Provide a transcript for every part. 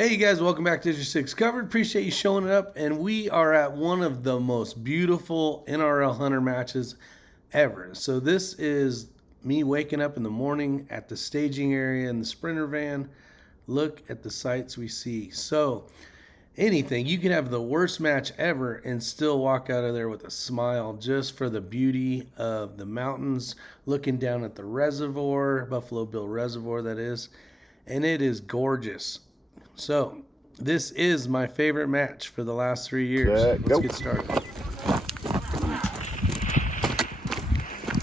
Hey you guys, welcome back to Isyour6covered. Appreciate you showing up, and we are at one of the most beautiful NRL hunter matches ever. So this is me waking up in the morning at the staging area in the Sprinter van. Look at the sights we see. So anything, you can have the worst match ever and still walk out of there with a smile just for the beauty of the mountains, looking down at the reservoir, Buffalo Bill Reservoir that is, and it is gorgeous. So, this is my favorite match for the last 3 years. Let's get started.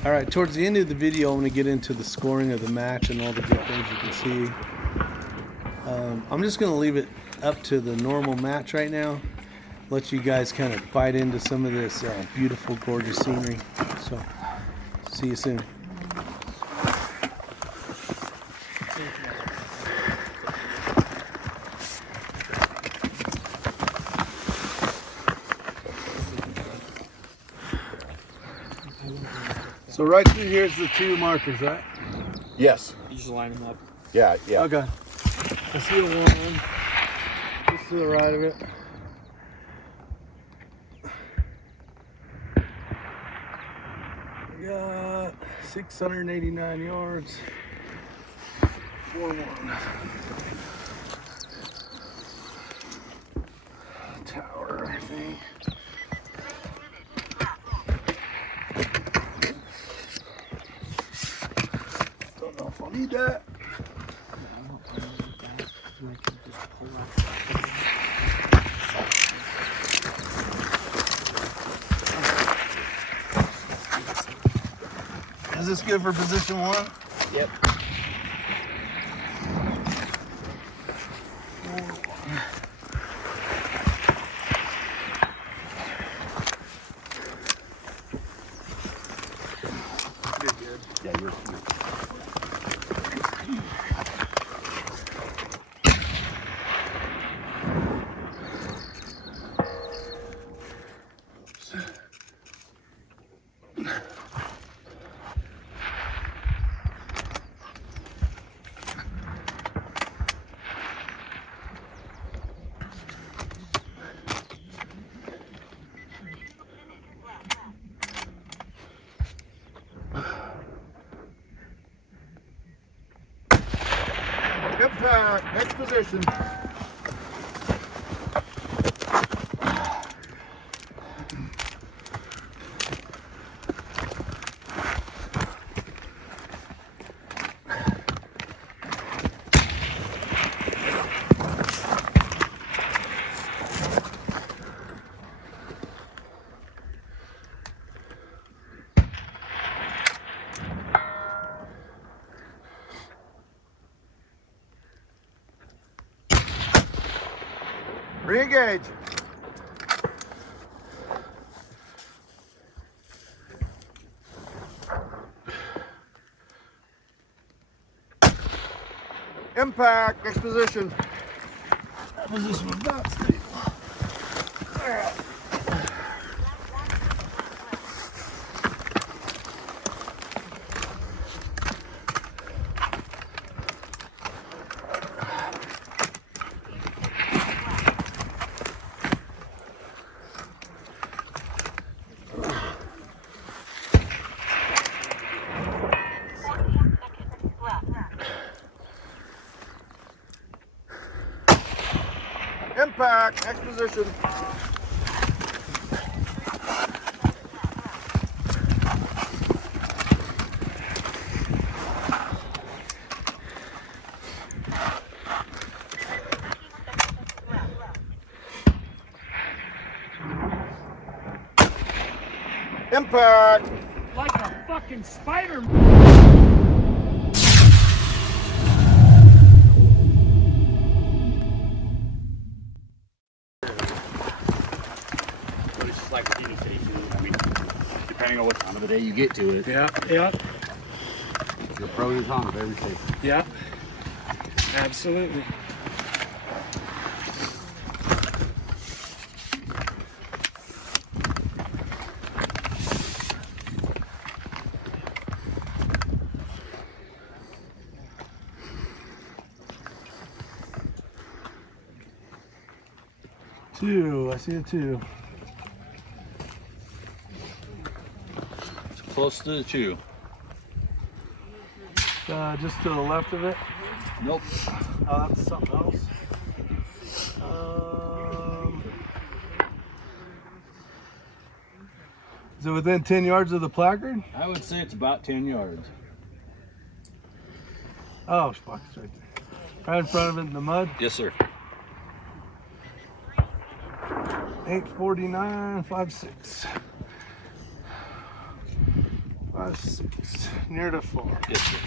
All right, towards the end of the video, I'm going to get into the scoring of the match and all the good things you can see. I'm just going to leave it up to the normal match right now. Let you guys kind of bite into some of this beautiful, gorgeous scenery. So, see you soon. So right through here is the two markers, right? Yes. You just line them up. Yeah. Okay. I see the one just to the right of it. We got 689 yards. 4-1. Tower, I think. Don't know if I'll need that. Is this good for position one? Yep. Good. Yeah, you're good. Impact, next position. Re-engage. Impact, next position. That position was not stable. Impact, next position. Impact. Like a fucking spider. It's just like any station. I mean, depending on what time of the day you get to it, Yeah. you're pros and cons of every station. Yeah. Absolutely. 2. I see a 2. It's close to the 2. Just to the left of it. Nope. Oh, that's something else. Is it within 10 yards of the placard? I would say it's about 10 yards. Oh, fuck, it's right there. Right in front of it in the mud. Yes, sir. 849, 56. 56. Near the 4. Yes, sir.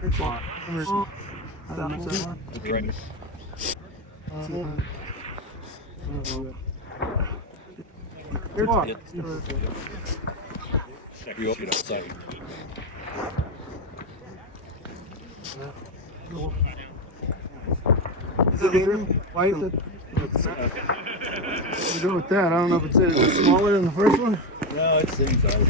Which one? Where's that one? Okay. Right. Here's one. You get outside. Is it either white? We'll go with that. I don't know if it's smaller than the first one. No, it's same size.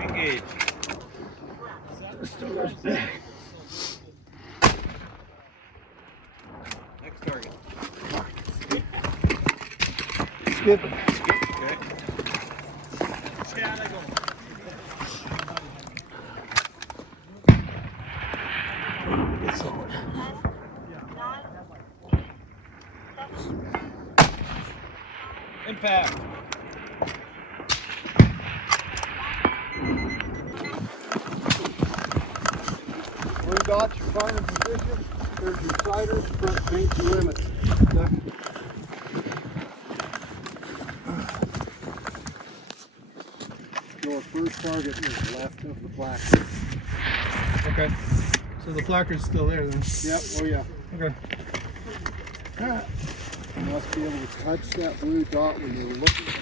Engage. Next target. Skip it. Okay. It's solid. Impact. Blue dots, your final position. There's your sliders, front paint your limits. Your first target is left of the placard. Okay. So the placard's still there then? Yep, oh yeah. Okay. Alright. You must be able to touch that blue dot when you're looking at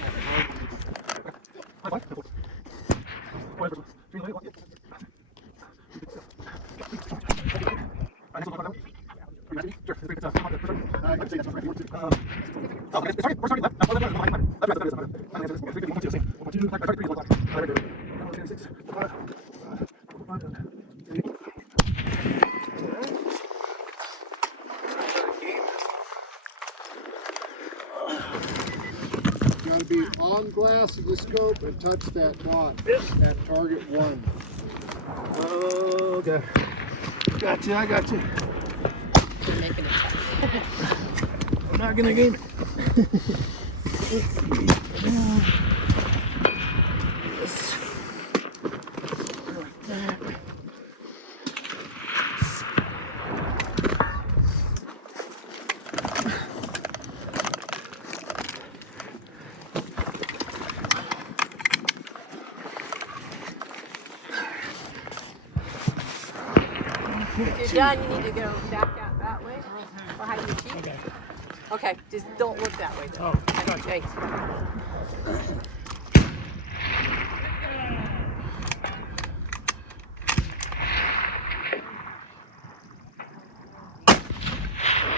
got to be on glass of the scope and touch that dot at target 1. Okay. Gotcha, I got you. You're making it tough. I'm not gonna game it. If you're done, you need to go back out that way. Or how do you cheat? Okay. Okay, just don't look that way though. I don't chase.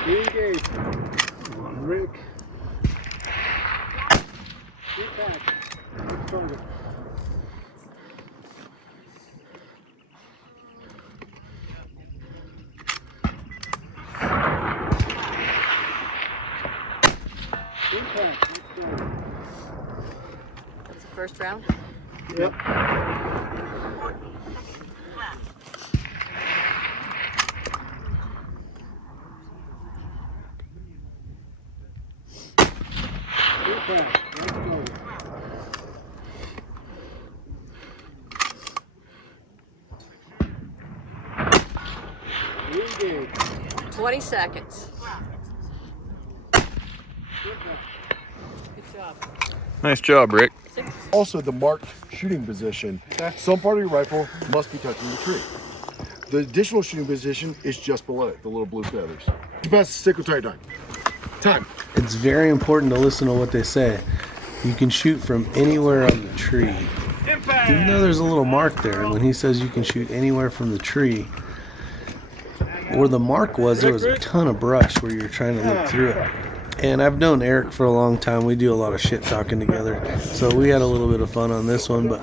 Engage. Come on, Rick. Get back. Good target. Impact. Let's go. That's the first round. Yep. Impact. Let's go. Engage. 20 seconds. Good job. Nice job, Rick. Also, the marked shooting position. Some part of your rifle must be touching the tree. The additional shooting position is just below it, the little blue feathers. Best stick with tight time. It's very important to listen to what they say. You can shoot from anywhere on the tree. Even though there's a little mark there, when he says you can shoot anywhere from the tree, where the mark was, there was a ton of brush where you're trying to look through it. And I've known Eric for a long time. We do a lot of shit talking together. So we had a little bit of fun on this one, but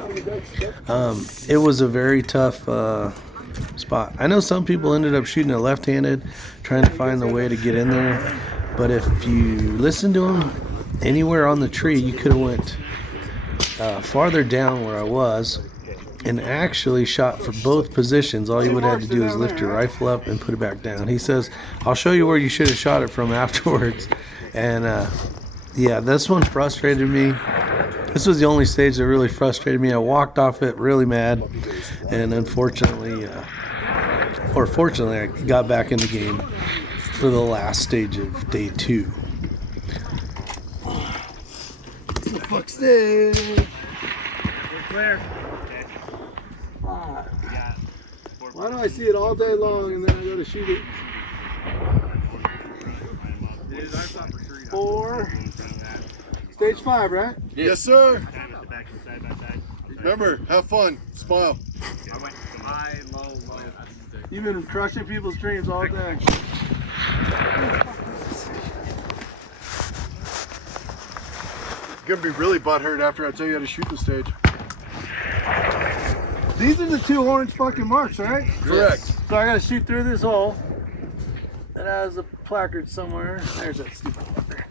it was a very tough spot. I know some people ended up shooting it left-handed, trying to find the way to get in there. But if you listen to them, anywhere on the tree, you could have went farther down where I was and actually shot for both positions. All you would have to do is lift your rifle up and put it back down. He says, I'll show you where you should have shot it from afterwards. And yeah, this one frustrated me. This was the only stage that really frustrated me. I walked off it really mad, and unfortunately, or fortunately, I got back in the game for the last stage of day 2. Fuck stick. Clear. Why do I see it all day long and then I go to shoot it? 4. Stage 5, right? Yes, sir. Remember, have fun. Smile. I went high, low, low. You've been crushing people's dreams all day. You're gonna be really butthurt after I tell you how to shoot the stage. These are the 2 orange fucking marks, right? Correct. So I gotta shoot through this hole. It has a placard somewhere. There's that stupid fucker.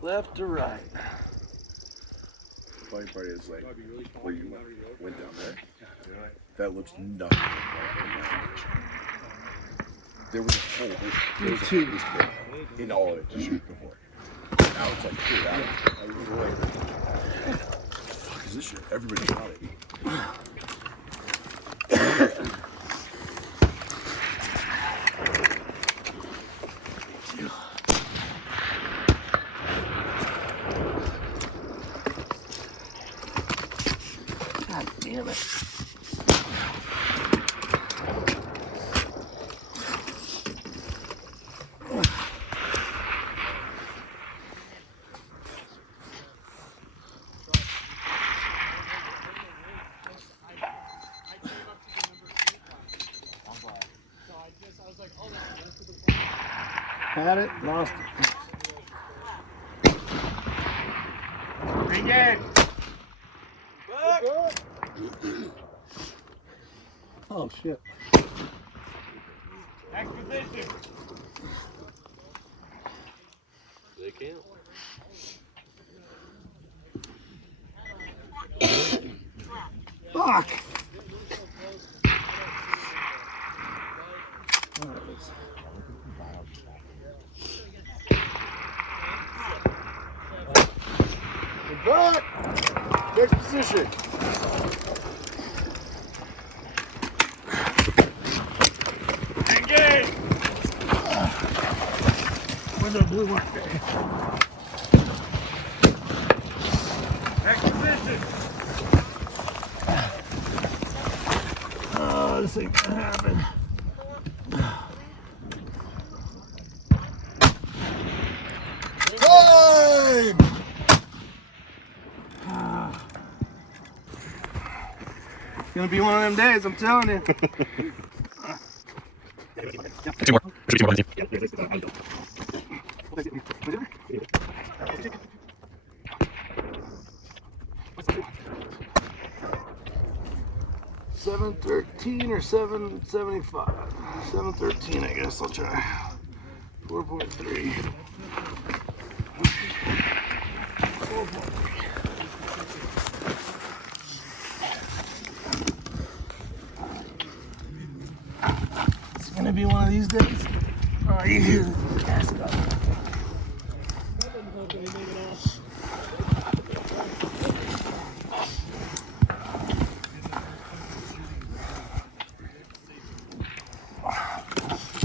Left to right. The funny part is like where you went down there. That looks nothing like there was a hole. There was a hole in all of it to shoot before. Now it's like cleared out. I was like, what the fuck is this shit? Everybody shot it. God damn it. Had it, lost it. Bring it. Oh shit. Next position. They can't. Fuck! We're back! Next position. Engage. Where's the blue mark? Next position. Oh, this ain't gonna happen. Time! It's gonna be one of them days, I'm telling you. 2 more. 2 more. 713 or 775? 713, I guess I'll try. 4.3. 4.3. It's gonna be one of these days. Oh, you hear the gas go.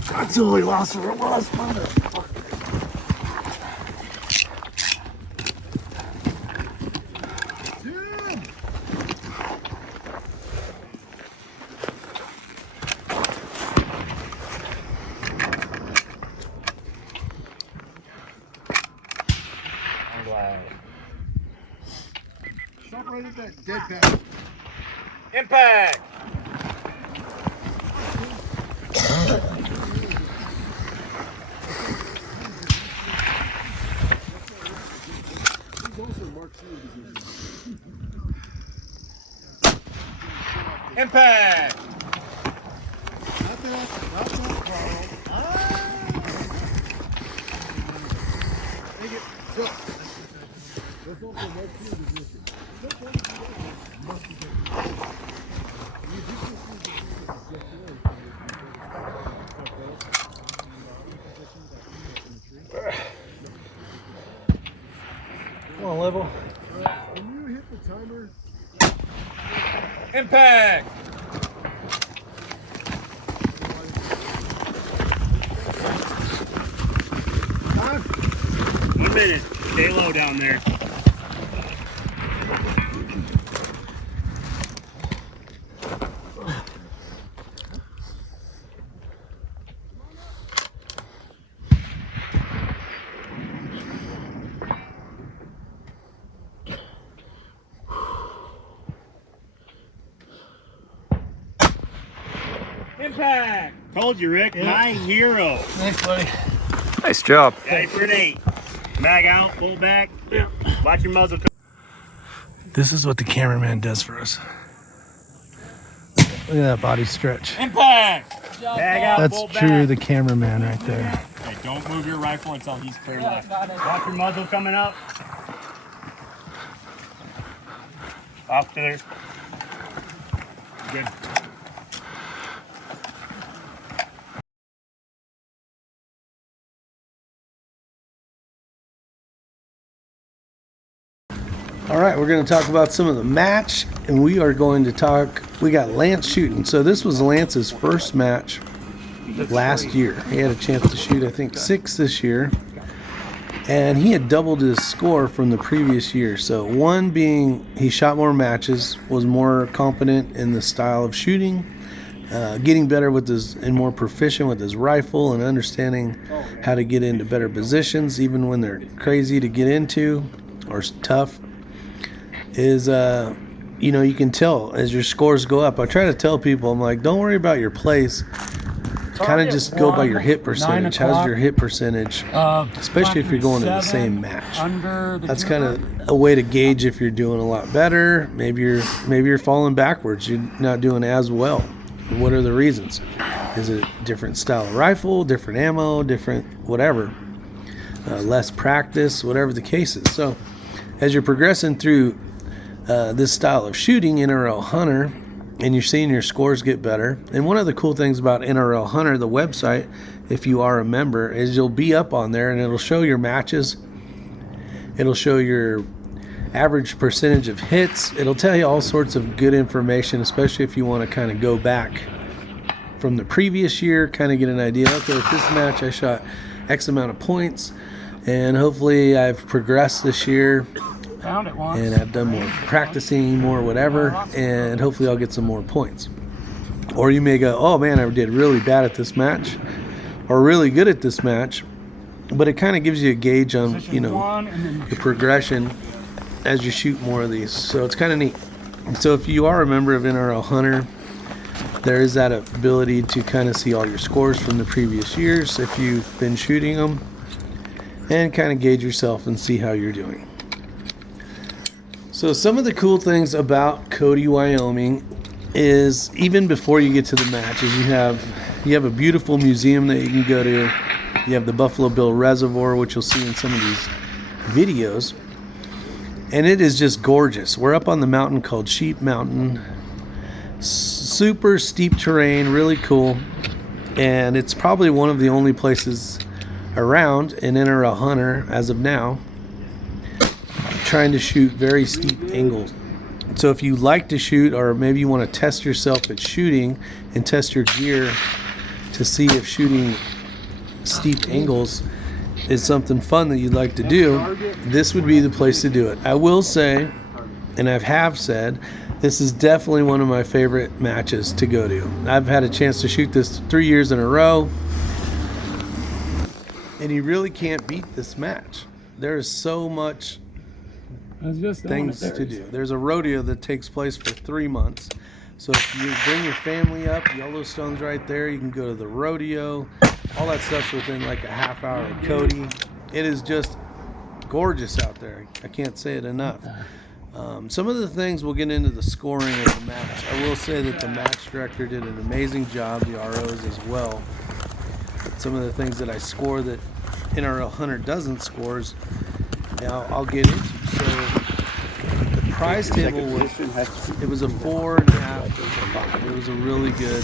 I totally lost where it was, motherfucker. I'm glad. Stop right at that dead pass. Impact! Impact! Not that, Carl. Take it. So, that's also Mark 2 position. Come on, level. When you hit the timer, Impact! time. 1 minute. Stay low down there. Impact! Told you, Rick. My hero. Thanks, buddy. Nice job. Ready for an 8. Mag out, pull back. Watch your muzzle. This is what the cameraman does for us. Look at that body stretch. Impact! Mag out, That's pull true, back. the cameraman right there. Hey, don't move your rifle until he's clear left. Watch your muzzle coming up. Off to there. Good. All right, we're going to talk about some of the match, and we are going to talk. We got Lance shooting. So this was Lance's first match last year. He had a chance to shoot, I think, 6 this year, and he had doubled his score from the previous year. So one being he shot more matches, was more competent in the style of shooting, getting better with his and more proficient with his rifle, and understanding how to get into better positions, even when they're crazy to get into or tough. Is you can tell as your scores go up. I try to tell people, I'm like, don't worry about your place, kind of just go by your hit percentage. How's your hit percentage, especially if you're going to the same match? That's kind of a way to gauge if you're doing a lot better. Maybe you're falling backwards, you're not doing as well. What are the reasons? Is it different style of rifle, different ammo, different whatever, less practice, whatever the case is. So as you're progressing through this style of shooting, NRL Hunter, and you're seeing your scores get better. And one of the cool things about NRL Hunter, the website, if you are a member, is you'll be up on there and it'll show your matches. It'll show your average percentage of hits. It'll tell you all sorts of good information, especially if you want to kind of go back from the previous year, kind of get an idea. Okay, with this match I shot X amount of points, and hopefully I've progressed this year. And I've done more practicing, more whatever, and hopefully I'll get some more points. Or you may go, oh man, I did really bad at this match, or really good at this match. But it kind of gives you a gauge on, the progression as you shoot more of these. So it's kind of neat. So if you are a member of NRL Hunter, there is that ability to kind of see all your scores from the previous years if you've been shooting them, and kind of gauge yourself and see how you're doing. So some of the cool things about Cody, Wyoming is even before you get to the matches, you have a beautiful museum that you can go to. You have the Buffalo Bill Reservoir, which you'll see in some of these videos. And it is just gorgeous. We're up on the mountain called Sheep Mountain. Super steep terrain, really cool. And it's probably one of the only places around in NRL Hunter as of now trying to shoot very steep angles. So if you like to shoot, or maybe you want to test yourself at shooting and test your gear to see if shooting steep angles is something fun that you'd like to do, this would be the place to do it. I will say, and I have said, this is definitely one of my favorite matches to go to. I've had a chance to shoot this 3 years in a row, and you really can't beat this match. There's so much things to do. There's a rodeo that takes place for 3 months. So if you bring your family up, Yellowstone's right there. You can go to the rodeo. All that stuff's within like a half hour of Cody. It is just gorgeous out there. I can't say it enough. Some of the things, we'll get into the scoring of the match. I will say that the match director did an amazing job, the ROs as well. Some of the things that I score that NRL Hunter doesn't scores, now I'll get into. So the prize table was a 4.5 to 5. It was a really good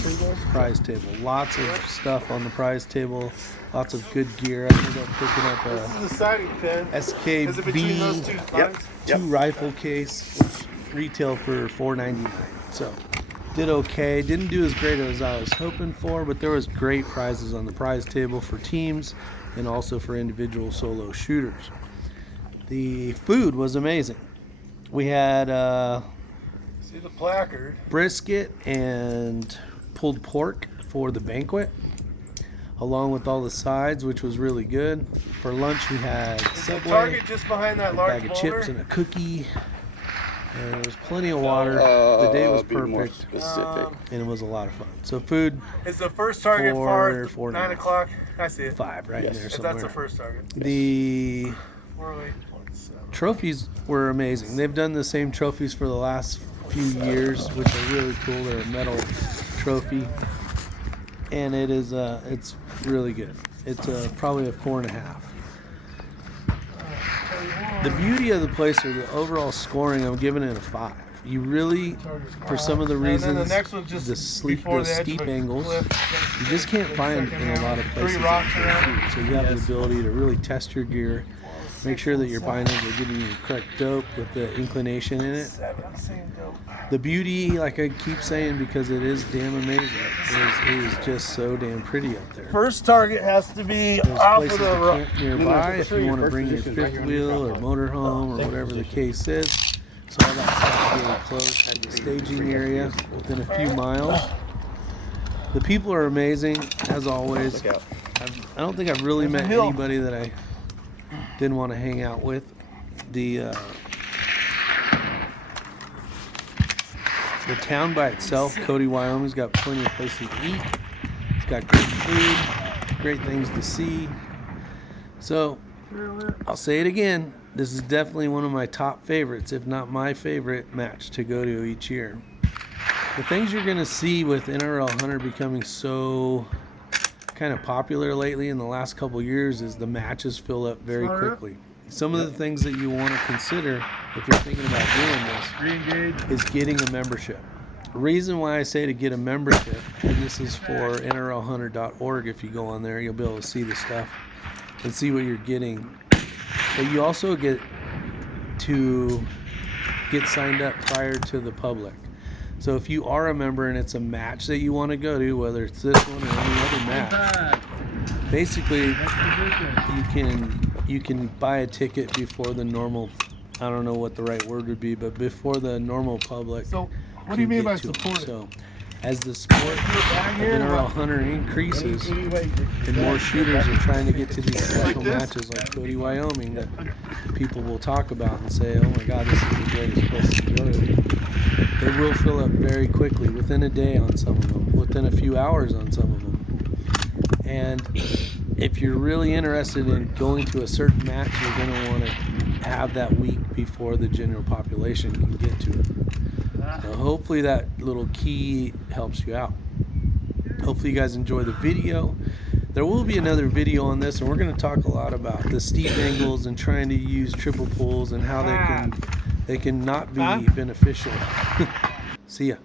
prize table. Lots of stuff on the prize table. Lots of good gear. I ended up picking up a This is a sighting pin. Is it between those two SKB lines? 2 rifle case, which retail for $4.99. So did okay. Didn't do as great as I was hoping for, but there was great prizes on the prize table for teams and also for individual solo shooters. The food was amazing. We had See the placard. brisket and pulled pork for the banquet, along with all the sides, which was really good. For lunch, we had Is the Subway, target just behind that a large bag of boulder? chips, and a cookie. And there was plenty of water. The day was Be more perfect, specific. and it was a lot of fun. So food, Is the first target far? 4.5. 9 o'clock. I see it. 5 right in there If somewhere. that's the first target. The 408.7. trophies were amazing. They've done the same trophies for the last few years, which are really cool. They're a metal trophy, and it is it's really good. It's probably a 4.5. The beauty of the place, or the overall scoring, I'm giving it a 5. You really, for some of the And then reasons, the next one's just before the the edge steep of a angles, cliff. you just can't find in a lot of places. 3 rocks that around you shoot. So you have the ability to really test your gear, make sure that your binos are giving you the correct dope with the inclination in it. 7, same dope. The beauty, like I keep saying, because it is damn amazing, it is just so damn pretty up there. First target has to be There's off places of the to rock. camp nearby if you want to bring your fifth wheel or motorhome or whatever the case is. So all that stuff's really close to the staging area within a few miles. The people are amazing, as always. I don't think I've really met anybody that I didn't want to hang out with. The town by itself, Cody, Wyoming's got plenty of places to eat. It's got great food, great things to see. So, I'll say it again. This is definitely one of my top favorites, if not my favorite match to go to each year. The things you're going to see with NRL Hunter becoming so kind of popular lately in the last couple years is the matches fill up very quickly. Some of the things that you want to consider if you're thinking about doing this is getting a membership. The reason why I say to get a membership, and this is for NRLHunter.org, if you go on there, you'll be able to see the stuff and see what you're getting. But you also get to get signed up prior to the public. So if you are a member and it's a match that you want to go to, whether it's this one or any other match, basically you can buy a ticket before the normal, I don't know what the right word would be, but before the normal public. So, what do you mean by support? supported? So as the sport of NRL Hunter increases and more shooters are trying to get to these special matches like Cody, Wyoming, that people will talk about and say, oh my God, this is the greatest place to go to. They will fill up very quickly, within a day on some of them, within a few hours on some of them. And if you're really interested in going to a certain match, you're going to want to have that week before the general population can get to it. So hopefully that little key helps you out. Hopefully you guys enjoy the video. There will be another video on this, and we're going to talk a lot about the steep angles and trying to use triple pulls and how they can not be beneficial. See ya.